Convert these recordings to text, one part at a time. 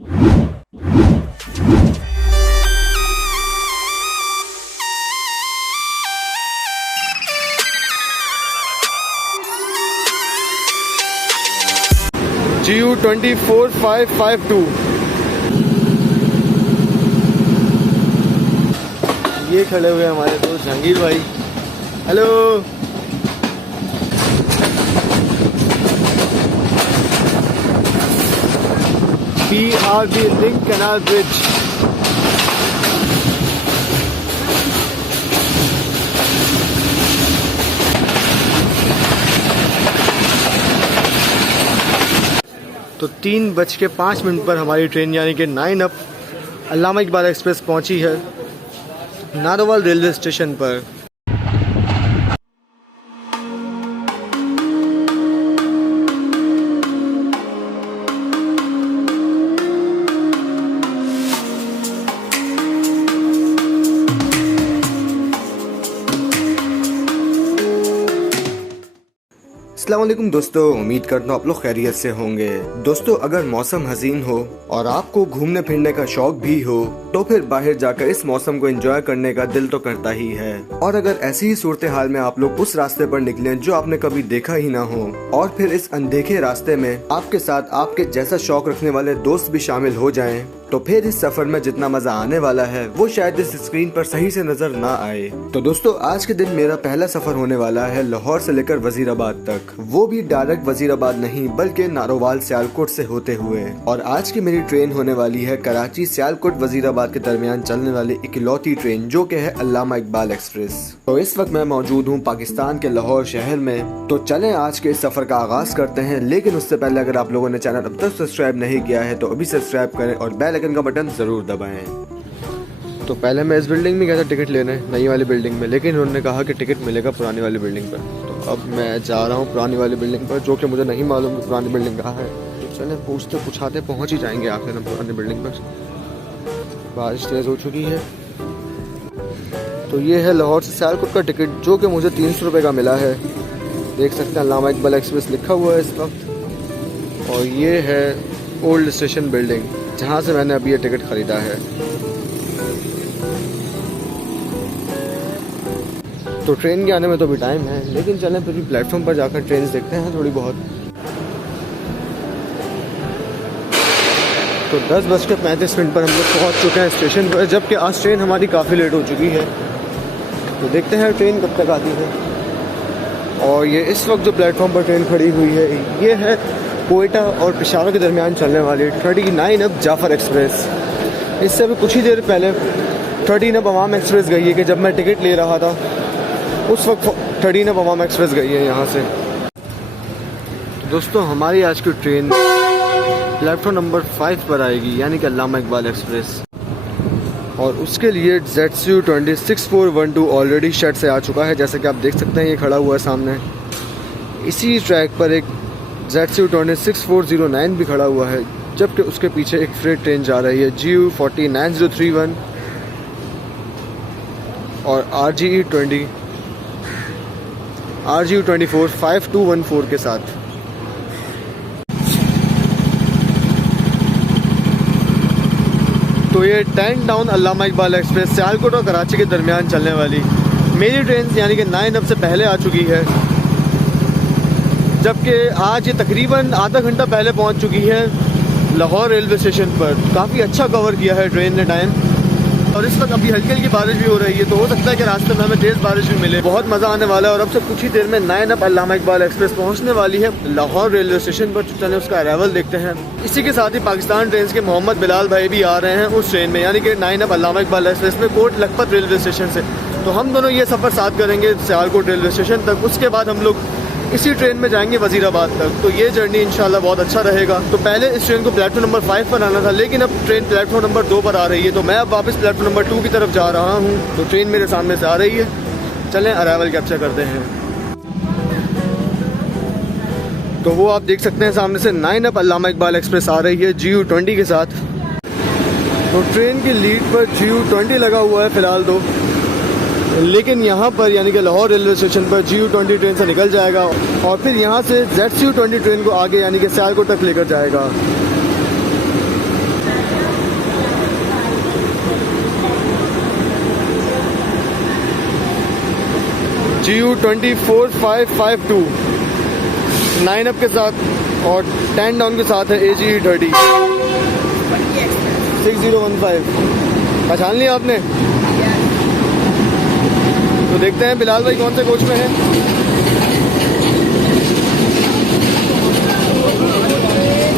GU 24552। ये खड़े हुए हमारे दोस्त जहांगीर भाई। Hello. PRB link canal bridge. तो 3:05 पर हमारी ट्रेन यानी कि 9 अप अल्लामा इकबाल एक्सप्रेस पहुंची है नारोवाल रेलवे स्टेशन पर। अस्सलाम वालेकुम दोस्तों, उम्मीद करता हूँ आप लोग खैरियत से होंगे। दोस्तों, अगर मौसम हसीन हो और आपको घूमने फिरने का शौक भी हो तो फिर बाहर जाकर इस मौसम को एंजॉय करने का दिल तो करता ही है। और अगर ऐसी ही सूरत हाल में आप लोग उस रास्ते पर निकलें जो आपने कभी देखा ही ना हो और फिर इस अनदेखे रास्ते में आपके साथ आपके जैसा शौक रखने वाले दोस्त भी शामिल हो जाएं, तो फिर इस सफर में जितना मजा आने वाला है वो शायद इस स्क्रीन पर सही से नजर ना आए। तो दोस्तों, आज के दिन मेरा पहला सफर होने वाला है लाहौर से लेकर वजीराबाद तक, वो भी डायरेक्ट वजीराबाद नहीं बल्कि नारोवाल सियालकोट से होते हुए। और आज की मेरी ट्रेन होने वाली है कराची सियालकोट वजीराबाद के दरमियान चलने वाली इकलौती ट्रेन जो कि है अल्लामा इकबाल एक्सप्रेस। तो इस वक्त मैं मौजूद हूँ पाकिस्तान के लाहौर शहर में। तो चलें आज के इस सफर का आगाज करते हैं, लेकिन उससे पहले अगर आप लोगों ने चैनल अब तक सब्सक्राइब नहीं किया है तो अभी सब्सक्राइब करें और बेल आइकन का बटन जरूर दबाएं। तो पहले मैं इस बिल्डिंग में गया था टिकट लेने, नई वाली बिल्डिंग में, लेकिन उन्होंने कहा कि टिकट मिलेगा पुरानी वाली बिल्डिंग पर। तो अब मैं जा रहा हूँ पुरानी वाली बिल्डिंग पर, जो कि मुझे नहीं मालूम कि पुरानी बिल्डिंग कहाँ है। तो चलें पूछते पूछाते पहुँच ही जाएंगे आखिर हम पुरानी बिल्डिंग पर। बारिश तेज़ हो चुकी है। तो ये है लाहौर से सियालकोट का टिकट जो कि मुझे 300 रुपये का मिला है। देख सकते हैं अल्लामा इकबाल एक्सप्रेस लिखा हुआ है इस वक्त। और ये है ओल्ड स्टेशन बिल्डिंग जहाँ से मैंने अभी ये टिकट ख़रीदा है। तो ट्रेन के आने में तो अभी टाइम है, लेकिन चलें फिर भी प्लेटफॉर्म पर जाकर ट्रेन देखते हैं थोड़ी बहुत। तो 10:35 पर हम लोग पहुँच चुके हैं स्टेशन पर, जबकि आज ट्रेन हमारी काफ़ी लेट हो चुकी है। तो देखते हैं ट्रेन कब तक आती है। और ये इस वक्त जो प्लेटफॉर्म पर ट्रेन खड़ी हुई है ये है कोयटा और पेशावर के दरमियान चलने वाली 39 अप जाफर एक्सप्रेस। इससे अभी कुछ ही देर पहले 13 अप अवाम एक्सप्रेस गई है कि जब मैं टिकट ले रहा था उस वक्त 13 अप अवाम एक्सप्रेस गई है यहाँ से। तो दोस्तों, हमारी आज की ट्रेन प्लेटफॉर्म नंबर 5 पर आएगी यानी कि अल्लामा इकबाल एक्सप्रेस। और उसके लिए ZCU 26412 ऑलरेडी शेड से आ चुका है, जैसे कि आप देख सकते हैं ये खड़ा हुआ है सामने। इसी ट्रैक पर एक ZCU 26409 भी खड़ा हुआ है, जबकि उसके पीछे एक फ्रेट ट्रेन जा रही है GU 49031 और RGU 245214 के साथ। तो ये 10 टाउन अल्लामा इकबाल एक्सप्रेस सियालकोट और कराची के दरमियान चलने वाली मेरी ट्रेन यानी कि 9 अप से पहले आ चुकी है, जबकि आज ये तकरीबन आधा घंटा पहले पहुंच चुकी है लाहौर रेलवे स्टेशन पर। काफ़ी अच्छा कवर किया है ट्रेन ने टाइम। और इस वक्त अभी हल्की हल्की बारिश भी हो रही है, तो हो सकता है कि रास्ते में हमें तेज़ बारिश भी मिले। बहुत मज़ा आने वाला है। और अब से कुछ ही देर में 9 अप अल्लामा इकबाल एक्सप्रेस पहुंचने वाली है लाहौर रेलवे स्टेशन पर। चलें उसका अराइवल देखते हैं। इसी के साथ ही पाकिस्तान ट्रेन के मोहम्मद बिलाल भाई भी आ रहे हैं उस ट्रेन में, यानी कि 9 अप अल्लामा इकबाल एक्सप्रेस में कोट लखपत रेलवे स्टेशन से। तो हम दोनों ये सफ़र साथ करेंगे सियालकोट रेलवे स्टेशन तक। उसके बाद हम लोग इसी ट्रेन में जाएंगे वजीराबाद तक। तो ये जर्नी इंशाल्लाह बहुत अच्छा रहेगा। तो पहले इस ट्रेन को प्लेटफॉर्म नंबर 5 पर आना था, लेकिन अब ट्रेन प्लेटफॉर्म नंबर 2 पर आ रही है। तो मैं अब वापस प्लेटफॉर्म नंबर 2 की तरफ जा रहा हूँ। तो ट्रेन मेरे सामने से आ रही है। चलें अराइवल कैप्चर करते हैं। तो वो आप देख सकते हैं सामने से 9 अप अल्लामा इकबाल एक्सप्रेस आ रही है GU 20 के साथ। तो ट्रेन की लीड पर GU 20 लगा हुआ है फ़िलहाल तो, लेकिन यहाँ पर यानी कि लाहौर रेलवे स्टेशन पर GU 20 ट्रेन से निकल जाएगा और फिर यहाँ से ZCU 20 ट्रेन को आगे यानी कि सियालकोट तक लेकर जाएगा। GU24552 9 अप के साथ और 10 डाउन के साथ है AGE30 6015। पहचान लिया आपने? तो देखते हैं बिलाल भाई कौन से कोच में है।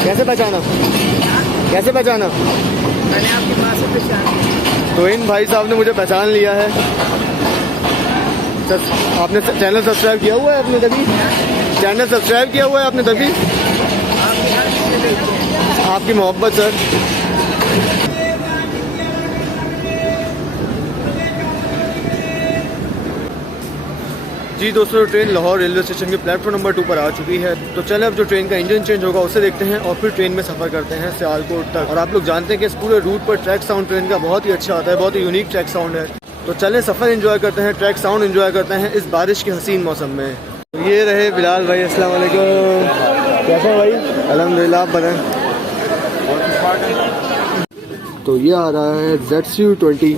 कैसे पहचाना? कैसे पहचाना? मैंने आपके पास से पहचान। तो इन भाई साहब ने मुझे पहचान लिया है। आपने चैनल सब्सक्राइब किया हुआ है आपने तभी? चैनल सब्सक्राइब किया हुआ है आपने तभी? आपकी मोहब्बत सर। जी दोस्तों, ट्रेन लाहौर रेलवे स्टेशन के प्लेटफॉर्म नंबर 2 पर आ चुकी है। तो चले अब जो ट्रेन का इंजन चेंज होगा उसे देखते हैं और फिर ट्रेन में सफ़र करते हैं सियालकोट तक। और आप लोग जानते हैं कि इस पूरे रूट पर ट्रैक साउंड ट्रेन का बहुत ही अच्छा आता है, बहुत ही यूनिक ट्रैक साउंड है। तो चले सफ़र एंजॉय करते हैं, ट्रैक साउंड एंजॉय करते हैं इस बारिश के हसीन मौसम में। तो ये रहे बिलाल भाई, अस्सलाम वालेकुम। कैसा भाई? अल्हम्दुलिल्लाह, आप बताएं। तो ये आ रहा है ZCU20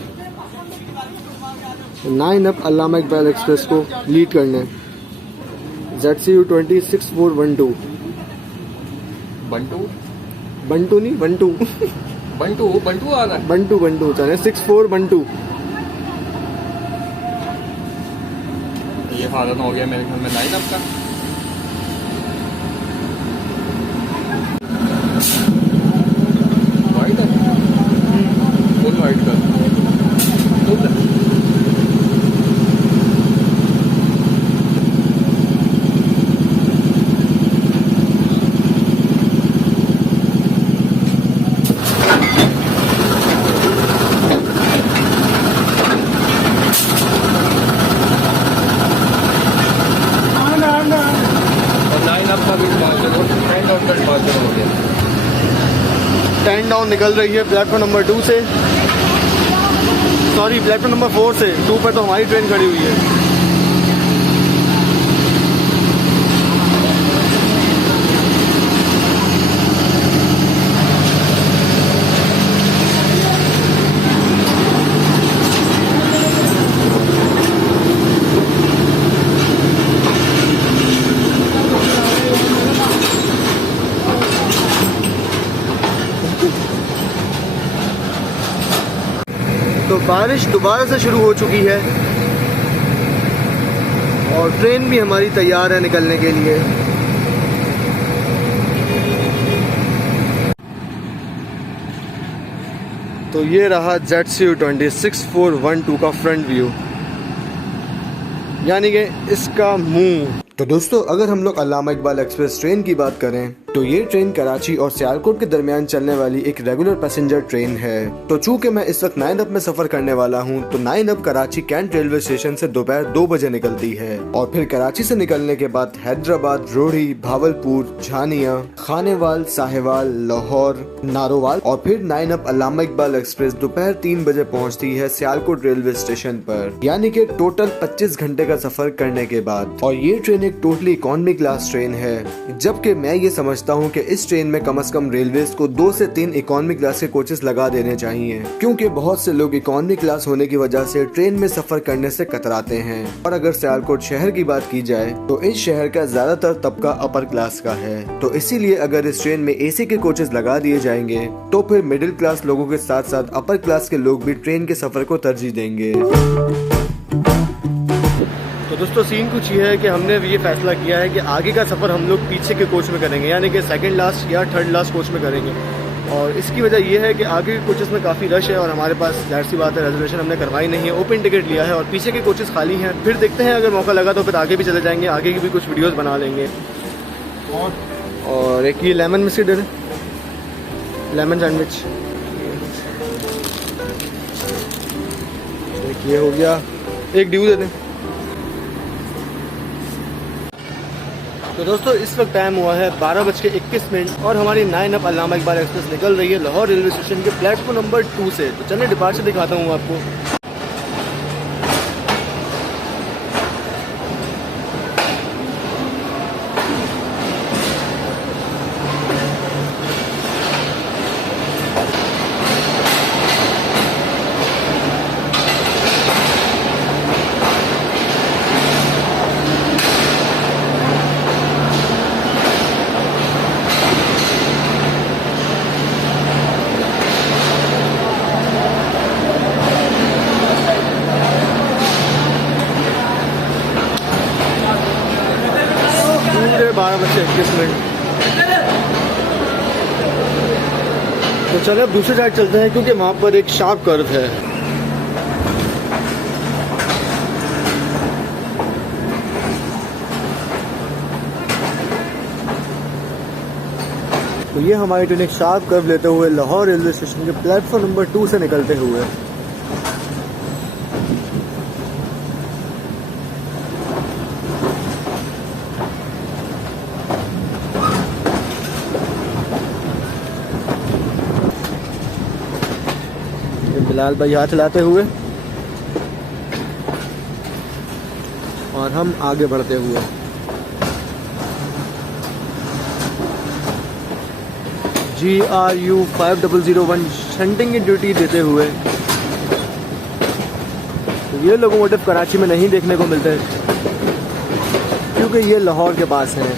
9 अप अल्लामा इकबाल एक्सप्रेस को लीड करने। ZCU20 6412 बंटू बंटू नहीं बंटू बंटू बंटू आ रहा है। बंटू चले 6412। ये हालन हो गया मेरे घर में 9 अप का। वाइट है, फुल वाइट का। हो गया। 10 डाउन निकल रही है प्लेटफॉर्म नंबर 2 से, सॉरी प्लेटफॉर्म नंबर 4 से। 2 पर तो हमारी ट्रेन खड़ी हुई है। तो बारिश दोबारा से शुरू हो चुकी है और ट्रेन भी हमारी तैयार है निकलने के लिए। तो ये रहा ZCU20 6412 का फ्रंट व्यू, यानी कि इसका मुंह। तो दोस्तों, अगर हम लोग अल्लामा इकबाल एक्सप्रेस ट्रेन की बात करें तो ये ट्रेन कराची और सियालकोट के दरमियान चलने वाली एक रेगुलर पैसेंजर ट्रेन है। तो चूंकि मैं इस वक्त 9 अप में सफर करने वाला हूँ, तो 9 up Karachi cantt railway station से दोपहर 2 बजे निकलती है और फिर कराची से निकलने के बाद हैदराबाद, रोहड़ी, भावलपुर, झानिया, खानेवाल, साहिवाल, लाहौर, नारोवाल और फिर 9 अप अल्लामा इकबाल एक्सप्रेस दोपहर 3 बजे पहुँचती है सियालकोट रेलवे स्टेशन पर, यानी कि टोटल 25 घंटे का सफर करने के बाद। और ये ट्रेन एक टोटली इकोनॉमी क्लास ट्रेन है, जबकि मैं ये समझता हूँ कि इस ट्रेन में कम से कम रेलवेज को 2 से 3 इकोनॉमी क्लास के कोचेस लगा देने चाहिए, क्योंकि बहुत से लोग इकोनॉमी क्लास होने की वजह से ट्रेन में सफर करने से कतराते हैं। और अगर सियालकोट शहर की बात की जाए तो इस शहर का ज्यादातर तबका अपर क्लास का है, तो इसीलिए अगर इस ट्रेन में AC के कोचेस लगा दिए जाएंगे तो फिर मिडिल क्लास लोगों के साथ साथ अपर क्लास के लोग भी ट्रेन के सफर को तरजीह देंगे। तो दोस्तों, सीन कुछ ये है कि हमने ये फैसला किया है कि आगे का सफ़र हम लोग पीछे के कोच में करेंगे, यानी कि सेकंड लास्ट या थर्ड लास्ट कोच में करेंगे। और इसकी वजह ये है कि आगे के कोचेस में काफ़ी रश है और हमारे पास जाहिर सी बात है रिजर्वेशन हमने करवाई नहीं है, ओपन टिकट लिया है और पीछे के कोचेस खाली हैं। फिर देखते हैं, अगर मौका लगा तो फिर आगे भी चले जाएंगे, आगे की भी कुछ वीडियोज़ बना लेंगे। और एक ये लेमन बिस्किट दे दें, लेमन सैंडविच। एक ये हो गया, एक ड्यू दे दें। तो दोस्तों, इस वक्त टाइम हुआ है 12:21 और हमारी 9 अप अल्लामा इकबाल एक्सप्रेस निकल रही है लाहौर रेलवे स्टेशन के प्लेटफॉर्म नंबर 2 से। तो चलिए डिपार्चर दिखाता हूँ आपको। एडजस्टमेंट। तो चलो अब दूसरी साइड चलते हैं क्योंकि वहाँ पर एक शार्प कर्व है। तो ये हमारी ट्रेन एक शार्प कर्व लेते हुए लाहौर रेलवे स्टेशन के प्लेटफॉर्म नंबर 2 से निकलते हुए बिलाल भाई हाथ चलाते हुए और हम आगे बढ़ते हुए GRU 5001 शंटिंग की ड्यूटी देते हुए। तो ये लोकोमोटिव कराची में नहीं देखने को मिलते क्योंकि ये लाहौर के पास हैं।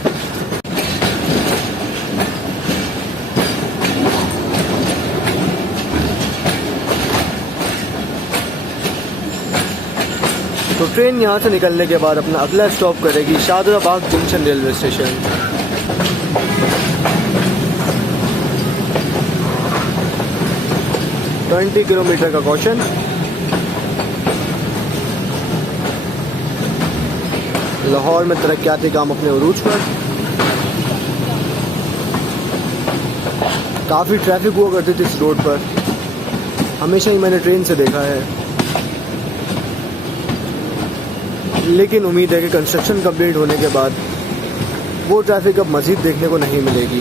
तो ट्रेन यहाँ से निकलने के बाद अपना अगला स्टॉप करेगी Shadabad junction railway station. Twenty kilometre का कॉशन। लाहौर में तरक्याती काम अपने उरूज पर। काफ़ी ट्रैफिक हुआ करती थी इस रोड पर, हमेशा ही मैंने ट्रेन से देखा है। लेकिन उम्मीद है कि कंस्ट्रक्शन कंप्लीट होने के बाद वो ट्रैफिक अब मज़ीद देखने को नहीं मिलेगी।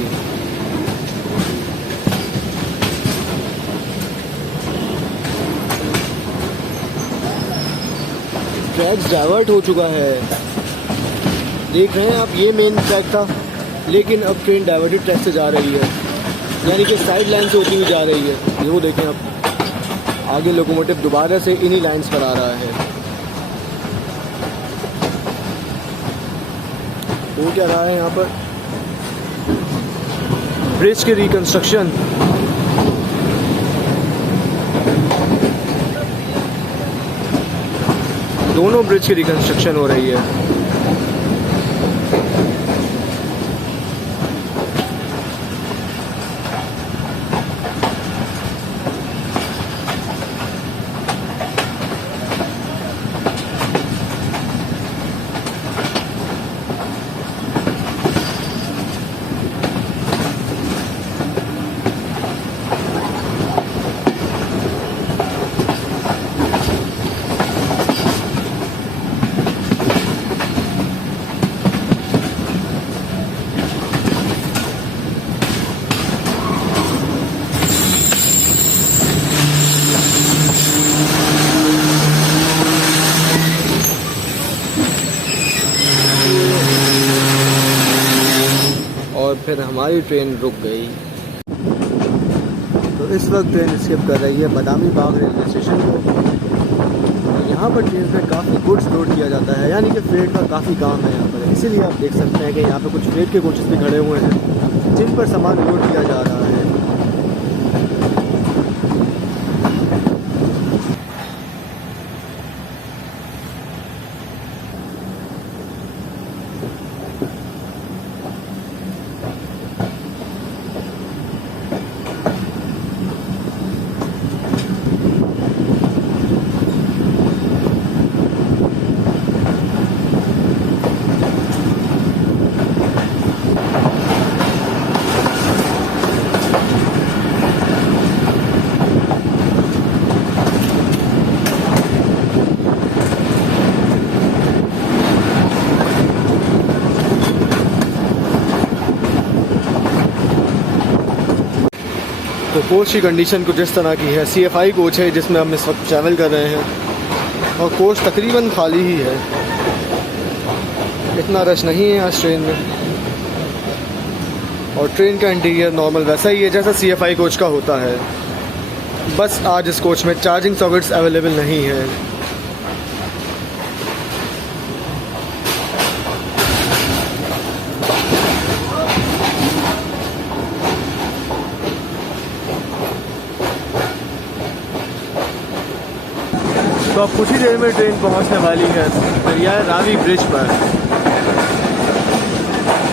ट्रैक डाइवर्ट हो चुका है, देख रहे हैं आप, ये मेन ट्रैक था लेकिन अब ट्रेन डाइवर्टेड ट्रैक से जा रही है, यानी कि साइड लाइन से होती हुई जा रही है। वो देखें अब आगे लोकोमोटिव दोबारा से इन्हीं लाइंस पर आ रहा है। वो क्या रहा है यहाँ पर, ब्रिज की रिकंस्ट्रक्शन। दोनों ब्रिज की रिकंस्ट्रक्शन हो रही है। और फिर हमारी ट्रेन रुक गई। तो इस वक्त ट्रेन स्किप कर रही है बादामी बाग रेलवे स्टेशन को। यहाँ पर ट्रेन में काफ़ी गुड्स लोड किया जाता है, यानी कि फ्रेट का काफ़ी काम है यहाँ पर। इसीलिए आप देख सकते हैं कि यहाँ पर कुछ फ्रेट के कोचेस भी खड़े हुए हैं जिन पर सामान लोड किया जा रहा है। तो कोच की कंडीशन कुछ इस तरह की है। CFI कोच है जिसमें हम इस वक्त ट्रैवल कर रहे हैं और कोच तकरीबन खाली ही है, इतना रश नहीं है आज ट्रेन में। और ट्रेन का इंटीरियर नॉर्मल वैसा ही है जैसा CFI कोच का होता है, बस आज इस कोच में चार्जिंग सॉकेट्स अवेलेबल नहीं है। तो अब कुछ ही देर में ट्रेन पहुंचने वाली है दरियाए रावी ब्रिज पर।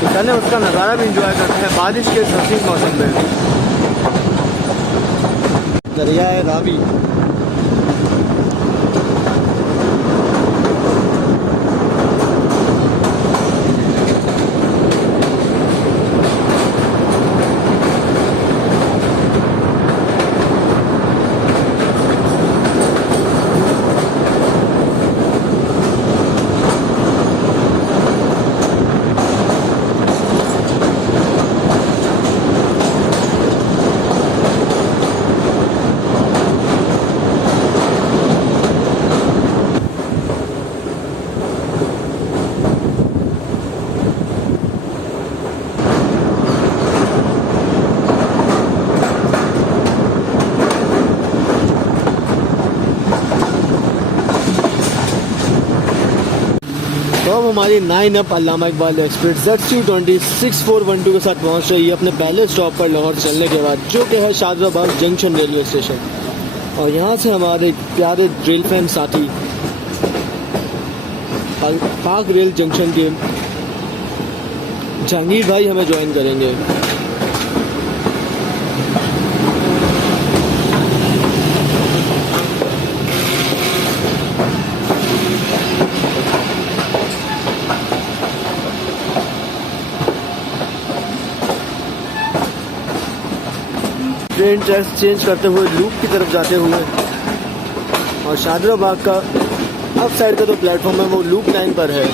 तो चलें उसका नज़ारा भी इंजॉय करते हैं बारिश के हसीन मौसम में। दरिया है रावी। तो अब हमारी 9 अप अल्लामा इकबाल एक्सप्रेस ZC20 6412 के साथ पहुंच रही है अपने पहले स्टॉप पर लाहौर चलने के बाद, जो कि है शादराबाग जंक्शन रेलवे स्टेशन। और यहाँ से हमारे प्यारे रेल फैन साथी पाक रेल जंक्शन के जहांगीर भाई हमें ज्वाइन करेंगे। ट्रेन ट्रैक चेंज करते हुए लूप की तरफ जाते हुए, और शादराबाग का अप साइड का जो प्लेटफॉर्म है वो लूप लाइन पर है।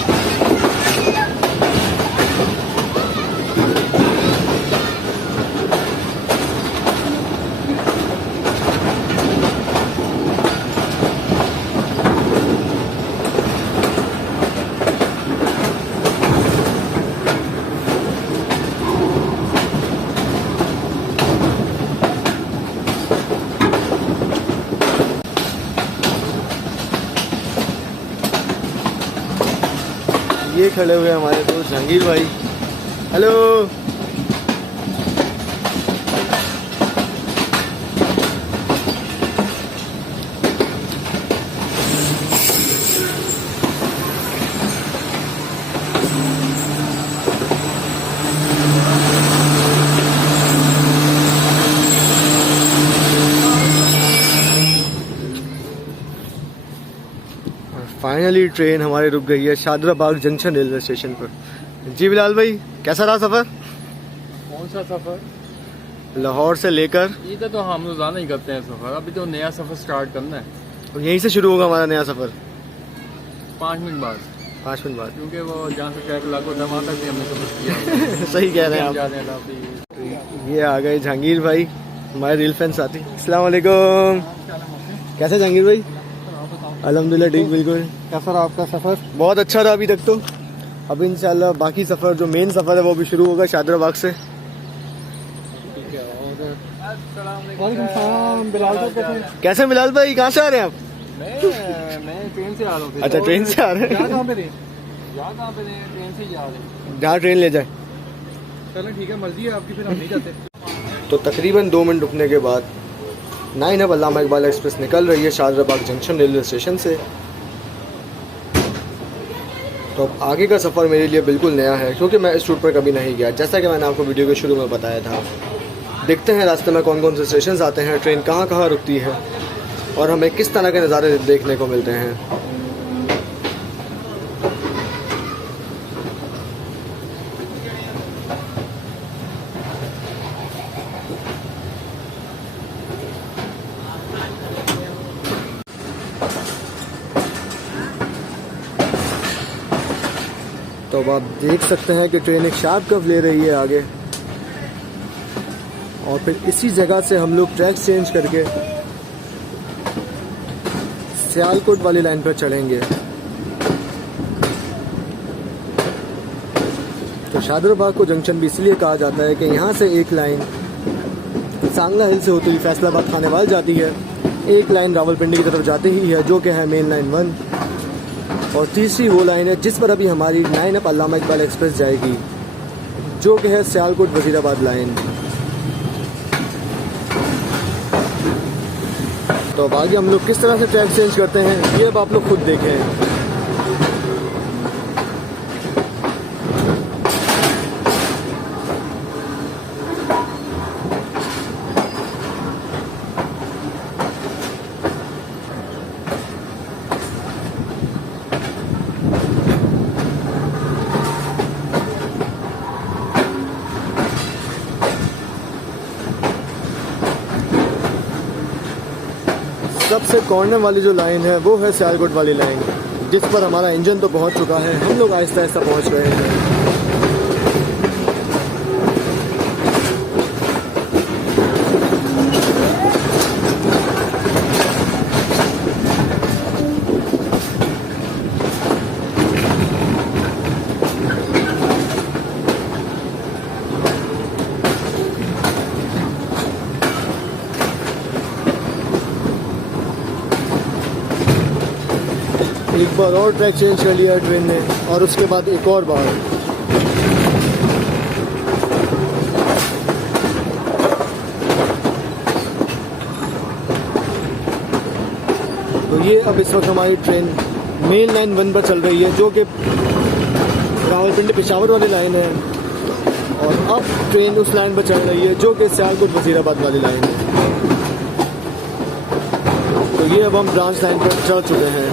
ये खड़े हुए हमारे दोस्त जहांगीर भाई। हेलो। फाइनली ट्रेन हमारी रुक गई है शादराबाग जंक्शन रेलवे स्टेशन पर। जी बिलाल भाई, कैसा रहा सफ़र? कौन सा सफ़र? लाहौर से लेकर इधर तो हम रोजाना ही करते हैं सफ़र, अभी तो नया सफ़र स्टार्ट करना है। और यहीं से शुरू होगा हमारा नया सफ़र 5 मिनट बाद, 5 मिनट बाद। क्योंकि वो जहाँ से ट्रैक लागू था वहाँ तक भी हमने सफ़र किया। सही कह रहे हैं जा आप। रहे हैं अभी। ये आ गए जहांगीर भाई, हमारे रेल फैन साथी। अस्सलाम वालेकुम। कैसे जहांगीर भाई? अल्हम्दुलिल्लाह ठीक, बिल्कुल। कैसा रहा आपका सफ़र? बहुत अच्छा रहा अभी तक तो। अब इंशाल्लाह बाकी सफ़र जो मेन सफ़र है वो भी शुरू होगा शादराबाग से। बिलाल साहब कैसे? कैसे बिलाल भाई, कहाँ से आ रहे हैं आप? मैं ट्रेन से आ रहा हूँ। अच्छा, ट्रेन से आ रहे हैं। कहाँ पे थे? कहाँ पे नहीं, ट्रेन से ही जा रहे हैं। जहाँ ट्रेन ले जाए। चलो ठीक है, मर्जी है आपकी, फिर हम नहीं जाते। तो तकरीबन 2 मिनट रुकने के बाद 9 अब अल्लामा इकबाल एक्सप्रेस निकल रही है शादराबाग जंक्शन रेलवे स्टेशन से। तो अब आगे का सफ़र मेरे लिए बिल्कुल नया है, क्योंकि मैं इस रूट पर कभी नहीं गया, जैसा कि मैंने आपको वीडियो के शुरू में बताया था। देखते हैं रास्ते में कौन कौन से स्टेशन आते हैं, ट्रेन कहाँ कहाँ रुकती है और हमें किस तरह के नज़ारे देखने को मिलते हैं। तो अब आप देख सकते हैं कि ट्रेन एक शार्प कर्व ले रही है आगे, और फिर इसी जगह से हम लोग ट्रैक चेंज करके सियालकोट वाली लाइन पर चढ़ेंगे। तो शादराबाग को जंक्शन भी इसलिए कहा जाता है कि यहाँ से एक लाइन सांगला हिल से होती हुई फैसलाबाद खानेवाल जाती है, एक लाइन रावलपिंडी की तरफ जाती ही है जो कि है मेन लाइन 1, और तीसरी वो लाइन है जिस पर अभी हमारी 9 अप अल्लामा इकबाल एक्सप्रेस जाएगी, जो कि है सियालकोट वजीराबाद लाइन। तो अब आगे हम लोग किस तरह से ट्रैक चेंज करते हैं ये अब आप लोग खुद देखें। सबसे कॉर्नर वाली जो लाइन है वो है सियालकोट वाली लाइन, जिस पर हमारा इंजन तो पहुंच चुका है। हम लोग आहिस्ता आहिस्ता पहुंच रहे हैं। एक बार और ट्रैक चेंज कर लिया ट्रेन ने, और उसके बाद एक और बार। तो ये अब इस वक्त हमारी ट्रेन मेन लाइन 1 पर चल रही है, जो कि रावलपिंडी पेशावर वाली लाइन है। और अब ट्रेन उस लाइन पर चल रही है जो कि सियालकोट वजीराबाद वाली लाइन है। तो ये अब हम ब्रांच लाइन पर चढ़ चुके हैं।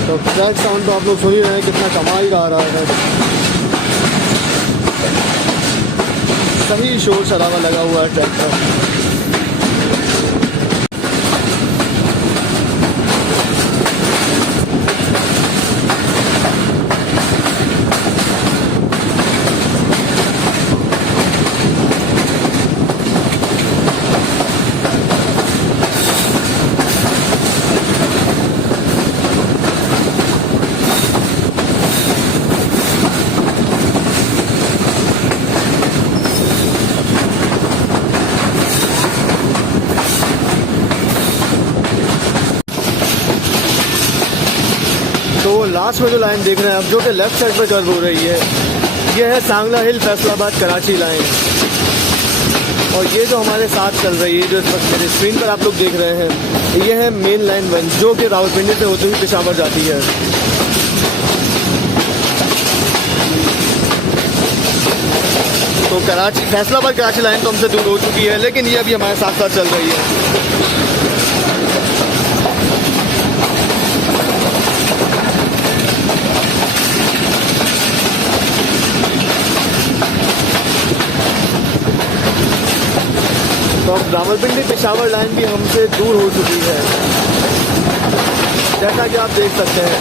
तो ट्रैक साउंड तो आप लोग सुन ही रहे हैं, कितना कमाल का आ रहा है। सही शोर शराबा लगा हुआ है ट्रैक पर। तो लास्ट में जो लाइन देख रहे हैं आप, जो कि लेफ्ट साइड पर कर्व हो रही है, ये है सांगला हिल फैसलाबाद कराची लाइन। और ये जो हमारे साथ चल रही है, जो इस वक्त मेरे स्क्रीन पर आप लोग देख रहे हैं, ये है मेन लाइन 1, जो कि रावलपिंडी से होते हुए पेशावर जाती है। तो कराची फैसलाबाद कराची लाइन तो हमसे दूर हो चुकी है, लेकिन ये अभी हमारे साथ साथ चल रही है। तो अब रावलपिंडी पेशावर लाइन भी हमसे दूर हो चुकी है, जैसा कि आप देख सकते हैं।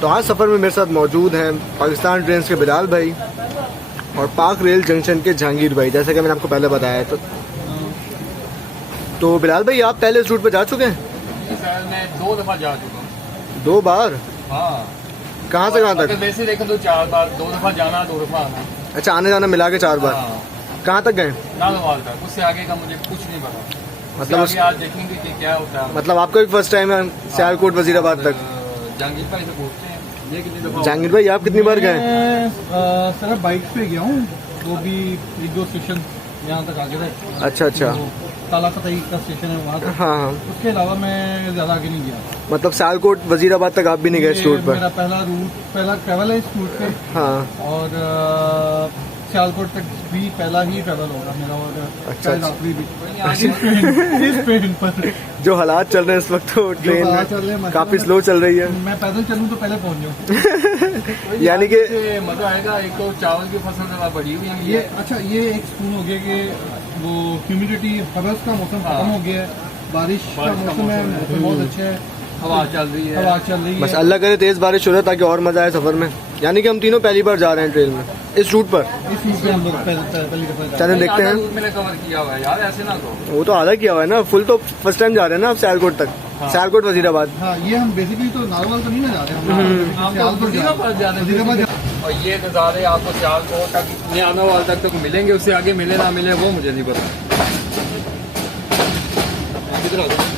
तो आज सफ़र में मेरे साथ मौजूद हैं पाकिस्तान ट्रेन्स के बिलाल भाई और पाक रेल जंक्शन के जहांगीर भाई, जैसा कि मैंने आपको पहले बताया। तो बिलाल भाई, आप पहले इस रूट पर जा चुके हैं? सर मैं 2 दफ़ा जा चुका हूँ। 2 बार? हाँ। कहाँ से कहाँ तक? वैसे देखें तो 4 बार, 2 दफ़ा जाना 2 दफ़ा आना। अच्छा, आने जाना मिला के 4 बार। हाँ। कहाँ तक गए? नागवाल तक, उससे आगे का मुझे कुछ नहीं पता। मतलब आगे आज देखेंगे कि क्या होता है। मतलब आपका भी फर्स्ट टाइम है सियालकोट वजीराबाद तक? जहांगीर भाई से पूछते हैं ये कितनी दफ़ा। जहांगीर भाई, आप कितनी बार गए? सर बाइक पे गया हूँ, वो भी 1-2 स्टेशन यहाँ तक आगे रहे। अच्छा अच्छा। तो ताला फतेही का स्टेशन है वहाँ तक। हाँ हाँ। उसके अलावा मैं ज़्यादा आगे नहीं गया। मतलब सियालकोट वजीराबाद तक आप भी नहीं गए इस रूट पर? मेरा पहला ट्रैवल है इस रूट पे। हाँ। और सियालकोट तक भी पहला ही ट्रैवल होगा मेरा, और शायद आखिरी भी इस ट्रेन पर। जो हालात चल रहे हैं इस वक्त, तो ट्रेन काफी स्लो चल रही है। मैं पैदल चलूँ तो पहले पहुँच जाऊँ। यानी कि मजा आएगा। एक तो चावल की फसल ज़्यादा बढ़ी हुई है। ये अच्छा, ये एक स्पून हो गया कि वो ह्यूमिडिटी, हवस का मौसम खत्म हो गया है, बारिश का मौसम है, मौसम बहुत अच्छा है, हवा चल रही है। हवा चल रही है। बस अल्लाह करे तेज बारिश हो रहा है ताकि और मजा आए सफर में। यानी कि हम तीनों पहली बार जा रहे हैं ट्रेन में। इस रूट पर इस रूट पे हम लोग पहली दफा जा रहे चलें देखते हैं। रूट मैंने कवर किया हुआ है यार, ऐसे ना करो। वो तो आधा किया हुआ है ना, फुल तो फर्स्ट टाइम जा रहे हैं ना आप सियालकोट तक। सियालकोट वजीराबाद। हैं। हाँ, ये हम बेसिकली तो नारोवाल तो नहीं ना जा रहे हैं, हम सियालकोट तो वजीराबाद जा रहे हैं। वजीराबाद और ये नज़ारे आपको सियालकोट तक नियानोवाल तक मिलेंगे, उससे आगे मिले ना मिले वो मुझे नहीं पता। किधर आ जाओ?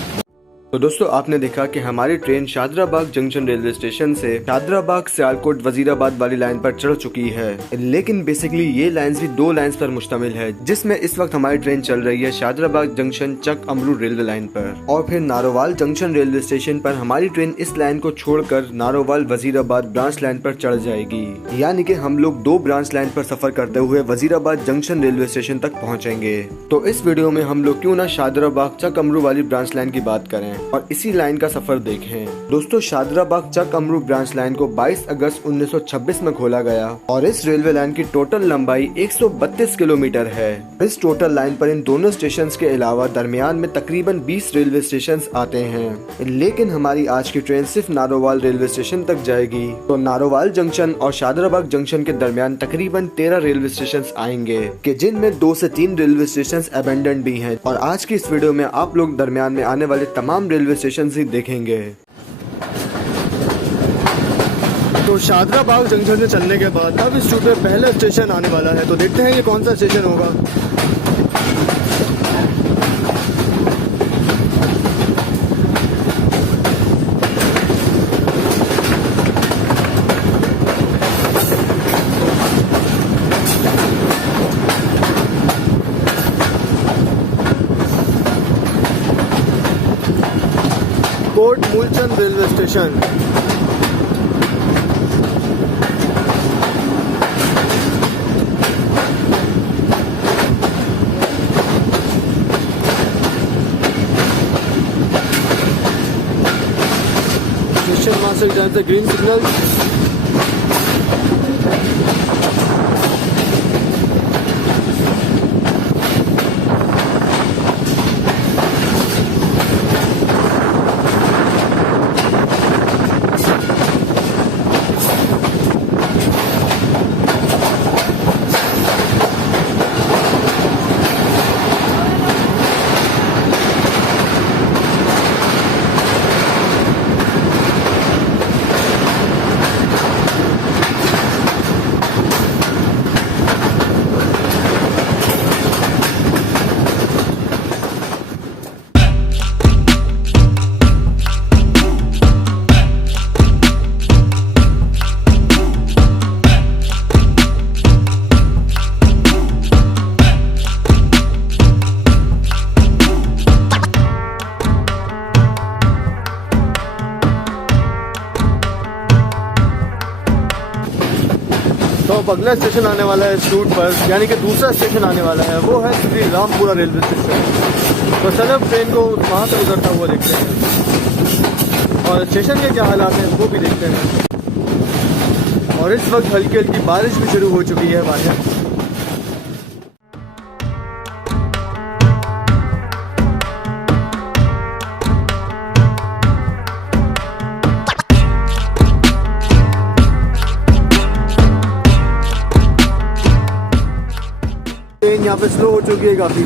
तो दोस्तों आपने देखा कि हमारी ट्रेन शादराबाग जंक्शन रेलवे स्टेशन से शादराबाग सियालकोट वजीराबाद वाली लाइन पर चढ़ चुकी है। लेकिन बेसिकली ये लाइंस भी 2 लाइंस पर मुश्तमिल है, जिसमें इस वक्त हमारी ट्रेन चल रही है शादराबाग जंक्शन चक अमरू रेलवे लाइन पर, और फिर नारोवाल जंक्शन रेलवे स्टेशन पर हमारी ट्रेन इस लाइन को छोड़कर नारोवाल वजीराबाद ब्रांच लाइन पर चढ़ जाएगी। यानी कि हम लोग 2 ब्रांच लाइन पर सफर करते हुए वजीराबाद जंक्शन रेलवे स्टेशन तक पहुँचेंगे। तो इस वीडियो में हम लोग क्यों ना शादराबाग चक अमरू वाली ब्रांच लाइन की बात करें और इसी लाइन का सफर देखें। दोस्तों शादराबाग चक अमरू ब्रांच लाइन को 22 अगस्त 1926 में खोला गया और इस रेलवे लाइन की टोटल लंबाई 132 किलोमीटर है। इस टोटल लाइन पर इन दोनों स्टेशन के अलावा दरमियान में तकरीबन 20 रेलवे स्टेशन आते हैं। लेकिन हमारी आज की ट्रेन सिर्फ नारोवाल रेलवे स्टेशन तक जाएगी, तो नारोवाल जंक्शन और शादराबाग जंक्शन के दरमियान तकरीबन 13 रेलवे स्टेशन आएंगे कि जिनमें 2 से 3 रेलवे स्टेशन अबेंडन भी हैं। और आज की इस वीडियो में आप लोग दरमियान में आने वाले तमाम रेलवे स्टेशन ही देखेंगे। तो शादराबाग जंक्शन से चलने के बाद अब इस रूट में पहला स्टेशन आने वाला है, तो देखते हैं ये कौन सा स्टेशन होगा। Kot Moolchand railway station. Station master जाने से ग्रीन सिग्नल। तो अब अगला स्टेशन आने वाला है इस रूट पर, यानी कि दूसरा स्टेशन आने वाला है, वो है श्री रामपुरा रेलवे स्टेशन। तो चलो ट्रेन को वहाँ से गुजरता हुआ देखते हैं और स्टेशन के क्या हालात हैं वो भी देखते हैं। और इस वक्त हल्की हल्की बारिश भी शुरू हो चुकी है बाहर। ट्रेन यहाँ पे स्लो हो चुकी है काफी।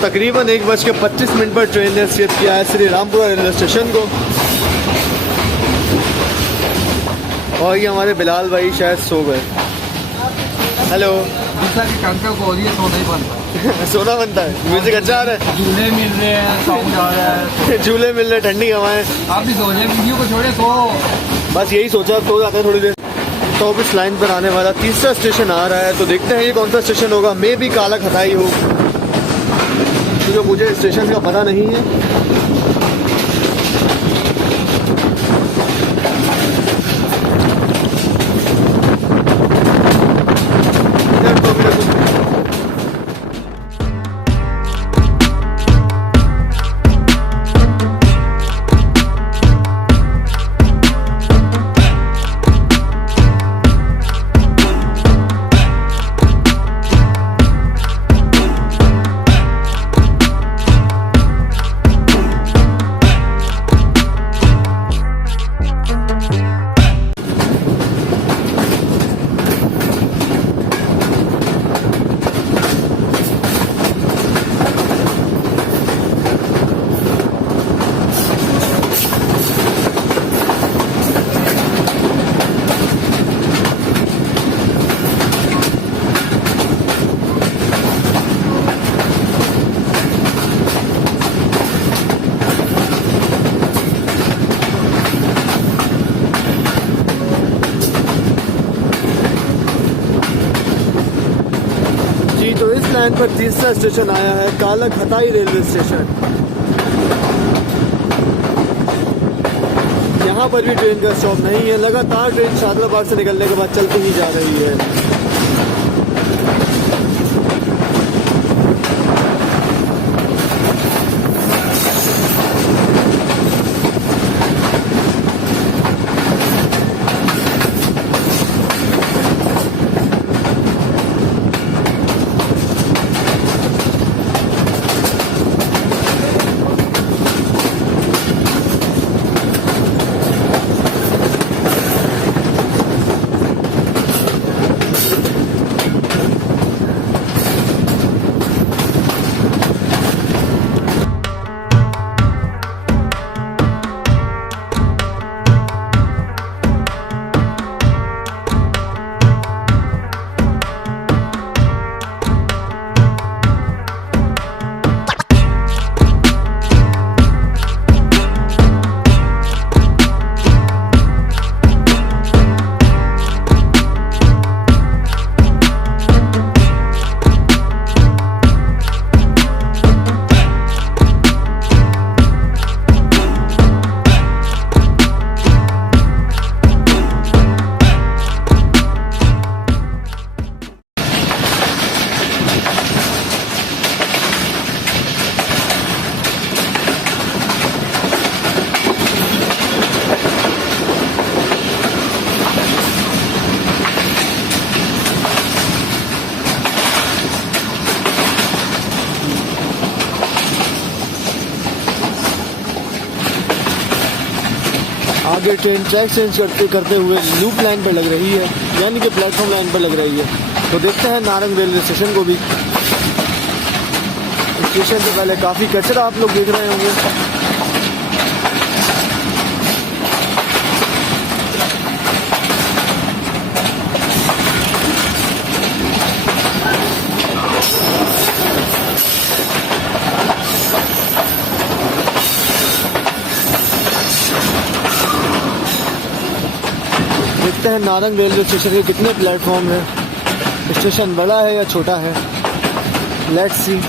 तकरीबन 1:25 पर ट्रेन ने शिफ्ट किया है श्री रामपुरा रेलवे स्टेशन को। और ये हमारे बिलाल भाई शायद सो गए। हेलो। जैसा कि कंकर को ये सोना ही बनता सोना बनता है। म्यूजिक अच्छा आ रहा है। झूले मिल रहे हैं, साउंड आ रहा है, झूले मिल रहे, ठंडी हवाएं। आप भी सो जाए, वीडियो को छोड़े सो। बस यही सोचा, तो जाते हैं थोड़ी देर। तो अब इस लाइन पर आने वाला तीसरा स्टेशन आ रहा है, तो देखते हैं ये कौन सा स्टेशन होगा। मे भी काला खटाई हो, क्योंकि मुझे स्टेशन का पता नहीं है। तो इस लाइन पर तीसरा स्टेशन आया है काला खटाई रेलवे स्टेशन। यहाँ पर भी ट्रेन का स्टॉप नहीं है, लगातार ट्रेन शादराबाद से निकलने के बाद चलती ही जा रही है। आगे ट्रेन ट्रैक चेंज करते हुए लूप लाइन पर लग रही है, यानी कि प्लेटफॉर्म लाइन पर लग रही है। तो देखते हैं नारंग रेलवे स्टेशन को भी। स्टेशन से पहले काफ़ी कचरा आप लोग देख रहे होंगे। देखते हैं नारंग रेलवे स्टेशन के कितने प्लेटफॉर्म हैं। स्टेशन बड़ा है या छोटा है, लेट्स सी।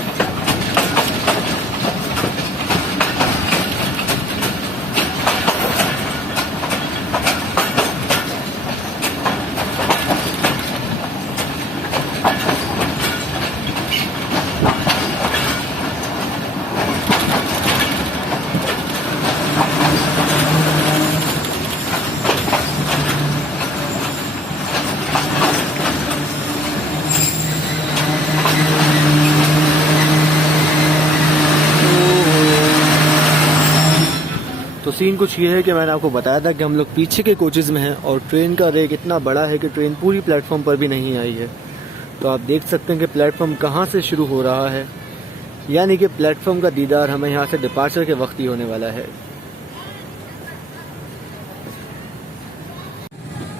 तो सीन कुछ ये है कि मैंने आपको बताया था कि हम लोग पीछे के कोचेज़ में हैं और ट्रेन का रेक इतना बड़ा है कि ट्रेन पूरी प्लेटफॉर्म पर भी नहीं आई है। तो आप देख सकते हैं कि प्लेटफॉर्म कहाँ से शुरू हो रहा है। यानी कि प्लेटफॉर्म का दीदार हमें यहाँ से डिपार्चर के वक्त ही होने वाला है।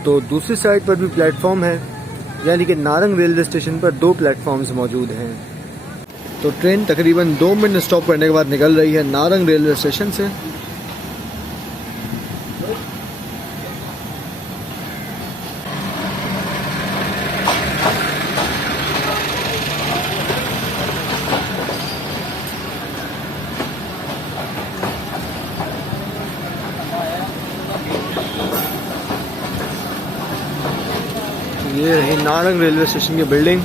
तो दूसरी साइड पर भी प्लेटफॉर्म है, यानी कि नारंग रेलवे स्टेशन पर 2 प्लेटफॉर्म्स मौजूद हैं। तो ट्रेन तकरीबन 2 मिनट स्टॉप करने के बाद निकल रही है नारंग रेलवे स्टेशन से। ये रही नारंग रेलवे स्टेशन की बिल्डिंग।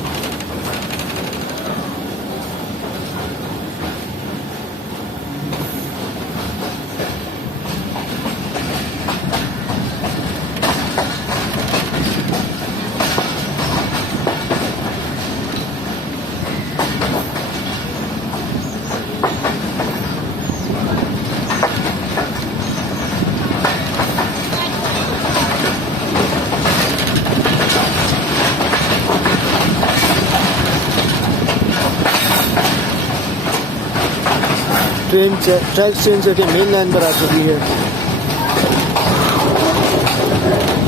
ट्रेन ट्रैक चेंज करके मेन लाइन पर आ चुकी है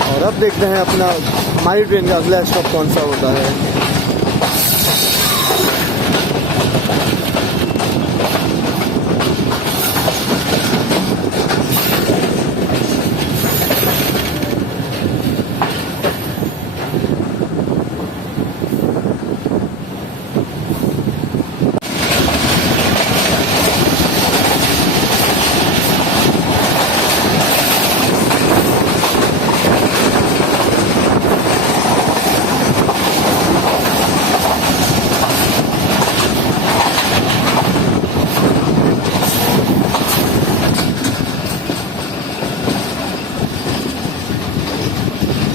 और अब देखते हैं अपना हमारी ट्रेन का अगला स्टॉप कौन सा होता है।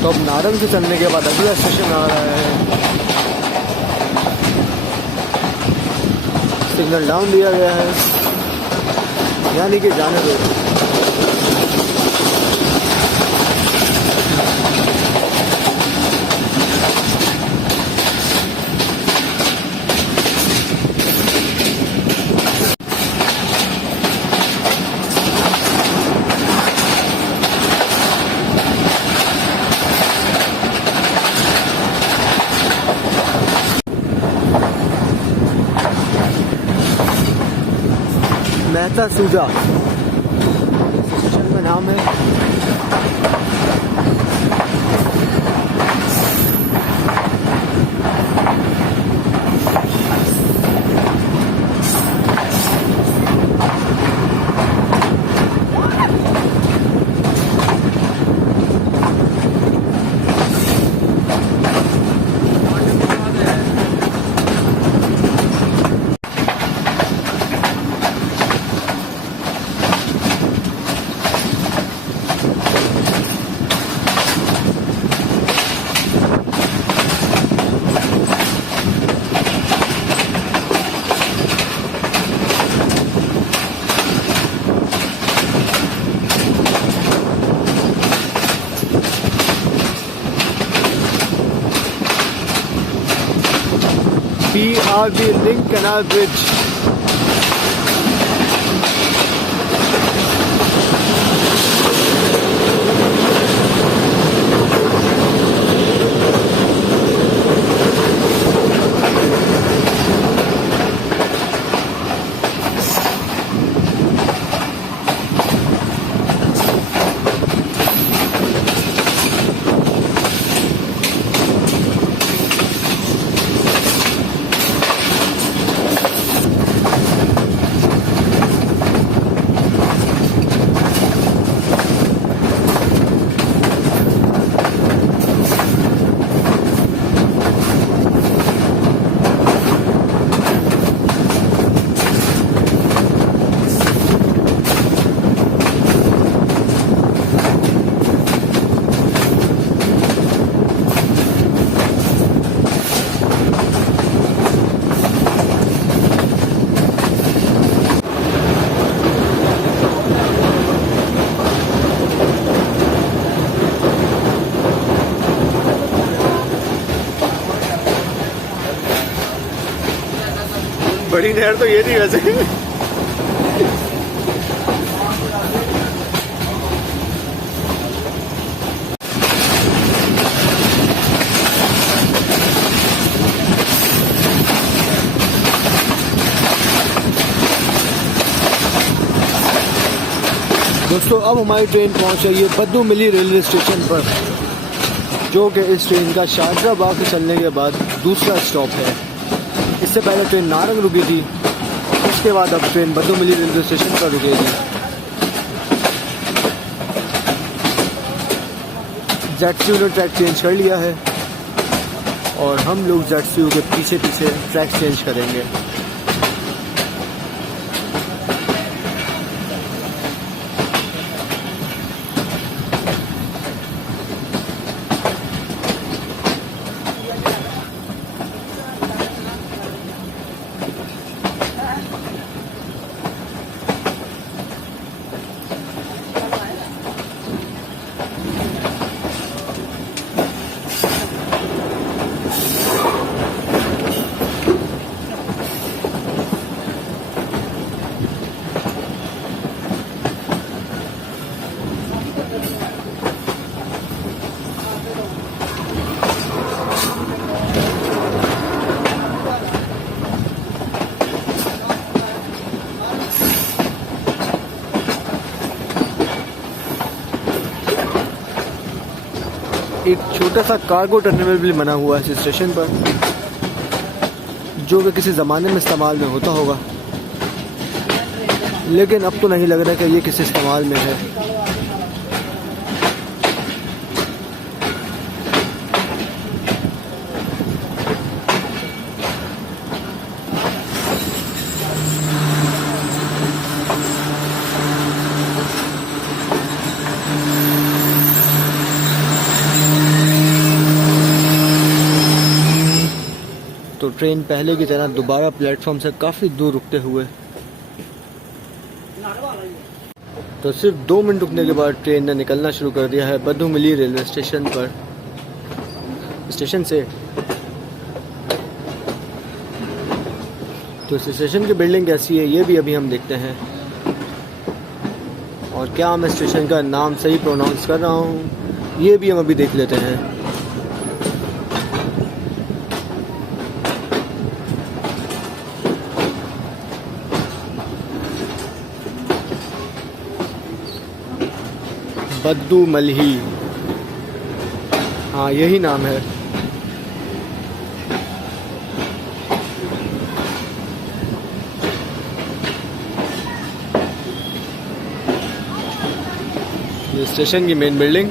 तो अब नारंग से चलने के बाद अगला स्टेशन आ रहा है। सिग्नल डाउन दिया गया है, यानी कि जाने दो। मेहता सूजा स्टेशन का नाम है। PRB Link Canal Bridge। बड़ी नहर तो ये थी वैसे। दोस्तों अब हमारी ट्रेन पहुंच गई है बद्दू मिली रेलवे स्टेशन पर, जो कि इस ट्रेन का शारजा बाग से चलने के बाद दूसरा स्टॉप है। इससे पहले ट्रेन नारंग रुकी थी, उसके बाद अब ट्रेन बद्दू मिली रेलवे स्टेशन पर रुकेगी। जेडसीयू ने ट्रैक चेंज कर लिया है और हम लोग जेडसीयू के पीछे पीछे ट्रैक चेंज करेंगे। एक छोटा सा कार्गो टर्मिनल भी बना हुआ है इस स्टेशन पर, जो कि किसी ज़माने में इस्तेमाल में होता होगा, लेकिन अब तो नहीं लग रहा कि ये किसी इस्तेमाल में है। तो ट्रेन पहले की तरह दोबारा प्लेटफॉर्म से काफ़ी दूर रुकते हुए, तो सिर्फ 2 मिनट रुकने के बाद ट्रेन ने निकलना शुरू कर दिया है बद्दू मिली रेलवे स्टेशन से। तो इस स्टेशन की बिल्डिंग कैसी है ये भी अभी हम देखते हैं, और क्या मैं स्टेशन का नाम सही प्रोनाउंस कर रहा हूँ ये भी हम अभी देख लेते हैं। बद्दू मलही, हाँ यही नाम है। ये स्टेशन की मेन बिल्डिंग।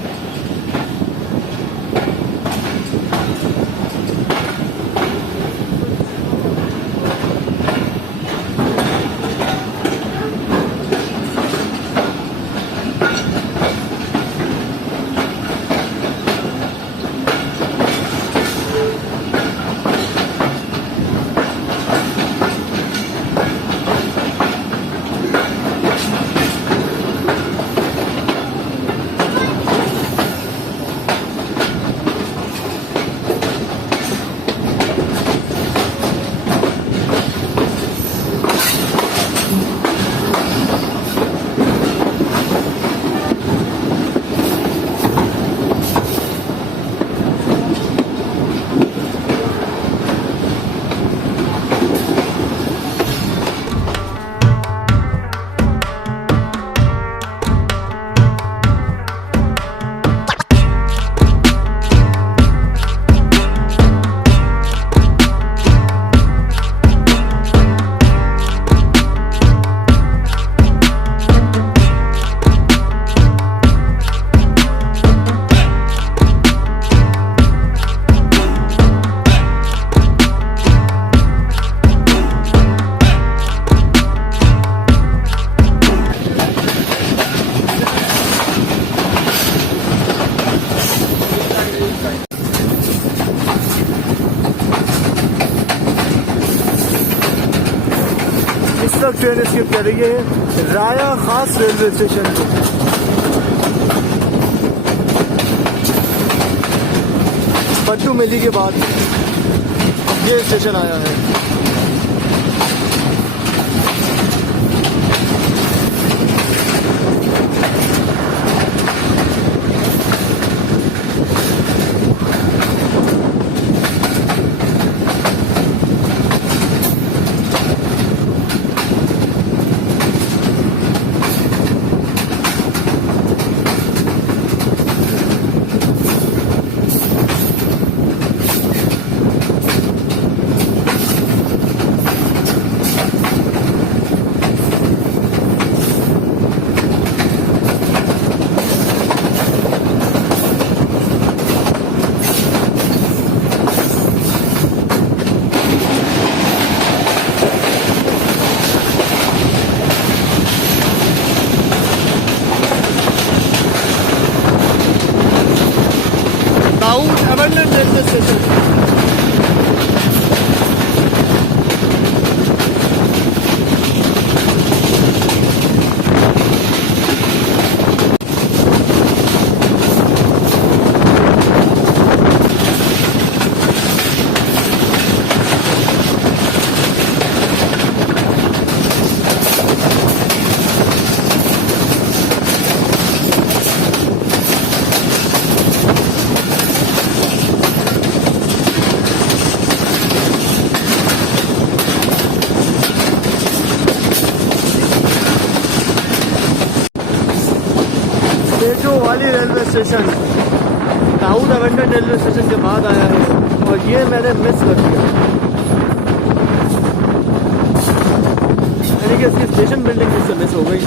तक ट्रेन स्किप कर रही है राया खास रेलवे स्टेशन को। बद्दू मिली के बाद ये स्टेशन आया है। तेजो वाली रेलवे स्टेशन दाऊद अवेंडन रेलवे स्टेशन के बाद आया है और ये मैंने मिस कर दिया, यानी कि इसकी स्टेशन बिल्डिंग मुझसे मिस हो गई।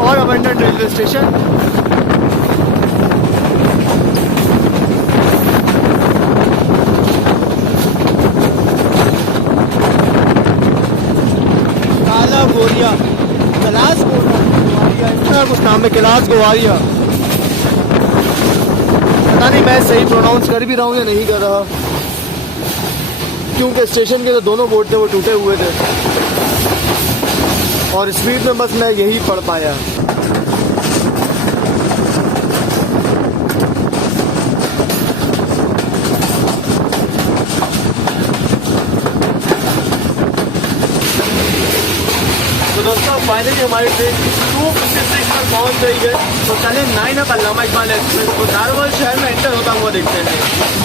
और अबंडन रेलवे स्टेशन काला गोरिया कैलाश गोवारिया, इतना कुछ नाम है, कैलाश गोवारिया। पता नहीं मैं सही प्रोनाउंस कर भी रहा हूँ या नहीं कर रहा, क्योंकि स्टेशन के जो दोनों बोर्ड थे वो टूटे हुए थे और स्पीड में बस मैं यही पढ़ पाया। तो दोस्तों फाइनली हमारी ट्रेन 256 पर पहुंच गई है। तो चले 9 अप अल्लामा इकबाल एक्सप्रेस को नारवल शहर में एंटर होता हुआ देखते हैं।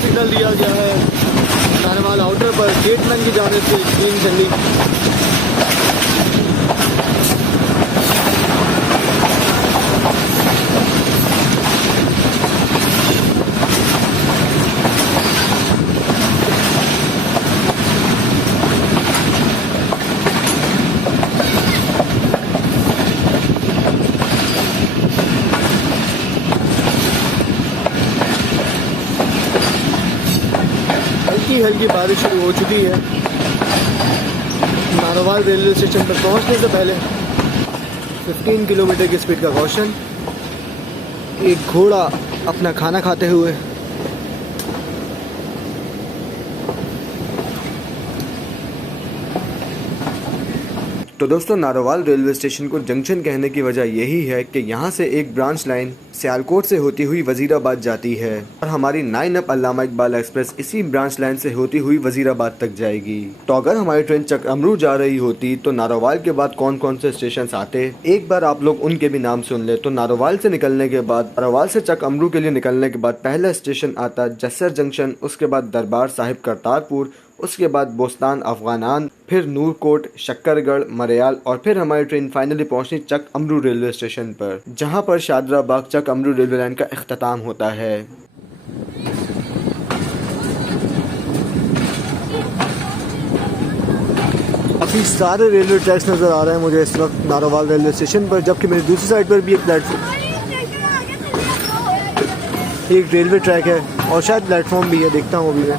सिग्नल दिया गया है नारवाल आउटर पर गेटमैन की जाने से ग्रीन झंडी। हल्की बारिश शुरू हो चुकी है। नारोवाल रेलवे स्टेशन पर पहुंचने से पहले 15 किलोमीटर की स्पीड का कॉशन, एक घोड़ा अपना खाना खाते हुए, तो दोस्तों नारोवाल रेलवे स्टेशन को जंक्शन कहने की वजह यही है कि यहाँ से एक ब्रांच लाइन सियालकोट से होती हुई वजीराबाद जाती है और हमारी 9 अप अल्लामा इकबाल एक्सप्रेस इसी ब्रांच लाइन से होती हुई वजीराबाद तक जाएगी। तो अगर हमारी ट्रेन चक अमरू जा रही होती तो नारोवाल के बाद कौन कौन से स्टेशन आते, एक बार आप लोग उनके भी नाम सुन ले। तो नारोवाल से निकलने के बाद, नारोवाल से चक अमरू के लिए निकलने के बाद पहला स्टेशन आता जस्सर जंक्शन, उसके बाद दरबार साहिब करतारपुर, उसके बाद बोस्तान अफगानान, फिर नूरकोट, शक्करगढ़, मरयाल और फिर हमारी ट्रेन फाइनली पहुंची चक अमरू रेलवे स्टेशन पर, जहां पर शादराबाग चक अमरू रेलवे लाइन का इख्तिताम होता है। काफ़ी सारे रेलवे ट्रैक्स नज़र आ रहे हैं मुझे इस वक्त नारोवाल रेलवे स्टेशन पर, जबकि मेरी दूसरी साइड पर भी एक रेलवे ट्रैक है और शायद प्लेटफॉर्म भी है, देखता हूँ अभी मैं।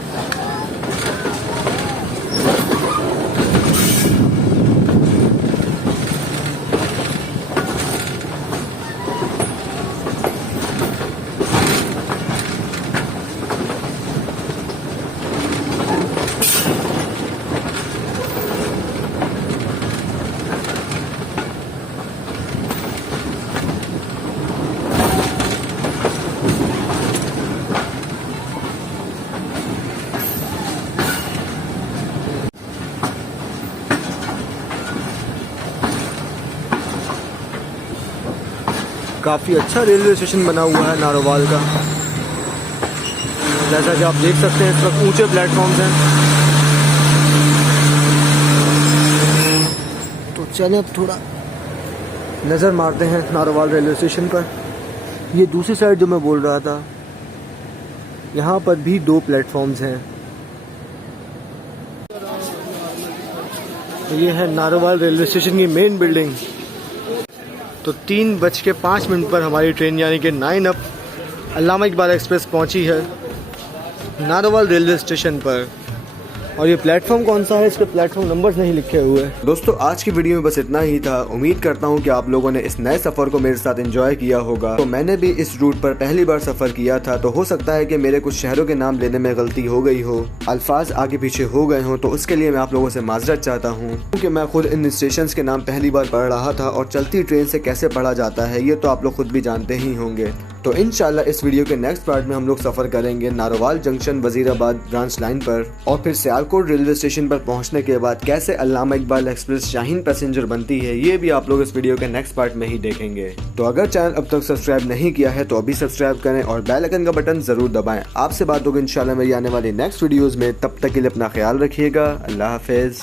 काफ़ी अच्छा रेलवे स्टेशन बना हुआ है नारोवाल का। जैसा कि आप देख सकते हैं इस वक्त ऊंचे प्लेटफॉर्म्स हैं। तो चलें अब थोड़ा नज़र मारते हैं नारोवाल रेलवे स्टेशन पर। ये दूसरी साइड जो मैं बोल रहा था, यहाँ पर भी 2 प्लेटफॉर्म्स हैं। ये है नारोवाल रेलवे स्टेशन की मेन बिल्डिंग। तो 3:05 पर हमारी ट्रेन यानी कि 9 अप अल्लामा इकबाल एक्सप्रेस पहुंची है नारोवाल रेलवे स्टेशन पर। और ये प्लेटफॉर्म कौन सा है, इस पर प्लेटफॉर्म नंबर्स नहीं लिखे हुए। दोस्तों आज की वीडियो में बस इतना ही था। उम्मीद करता हूँ कि आप लोगों ने इस नए सफर को मेरे साथ एंजॉय किया होगा। तो मैंने भी इस रूट पर पहली बार सफर किया था, तो हो सकता है कि मेरे कुछ शहरों के नाम लेने में गलती हो गई हो, अल्फाज आगे पीछे हो गए हों, तो उसके लिए मैं आप लोगों से माजरत चाहता हूँ, क्योंकि मैं खुद इन स्टेशन के नाम पहली बार पढ़ रहा था और चलती ट्रेन से कैसे पढ़ा जाता है ये तो आप लोग खुद भी जानते ही होंगे। तो इंशाल्लाह इस वीडियो के नेक्स्ट पार्ट में हम लोग सफर करेंगे Narowal junction Wazirabad branch line पर, और फिर सियालकोट रेलवे स्टेशन पर पहुंचने के बाद कैसे अल्लामा इकबाल एक्सप्रेस शाहीन पैसेंजर बनती है, ये भी आप लोग इस वीडियो के नेक्स्ट पार्ट में ही देखेंगे। तो अगर चैनल अब तक सब्सक्राइब नहीं किया है तो अभी सब्सक्राइब करें और बेल आइकन का बटन जरूर दबाएं। आपसे बात होगी इंशाल्लाह मेरी आने वाली नेक्स्ट वीडियोज में। तब तक के लिए अपना ख्याल रखिएगा। अल्लाह हाफिज।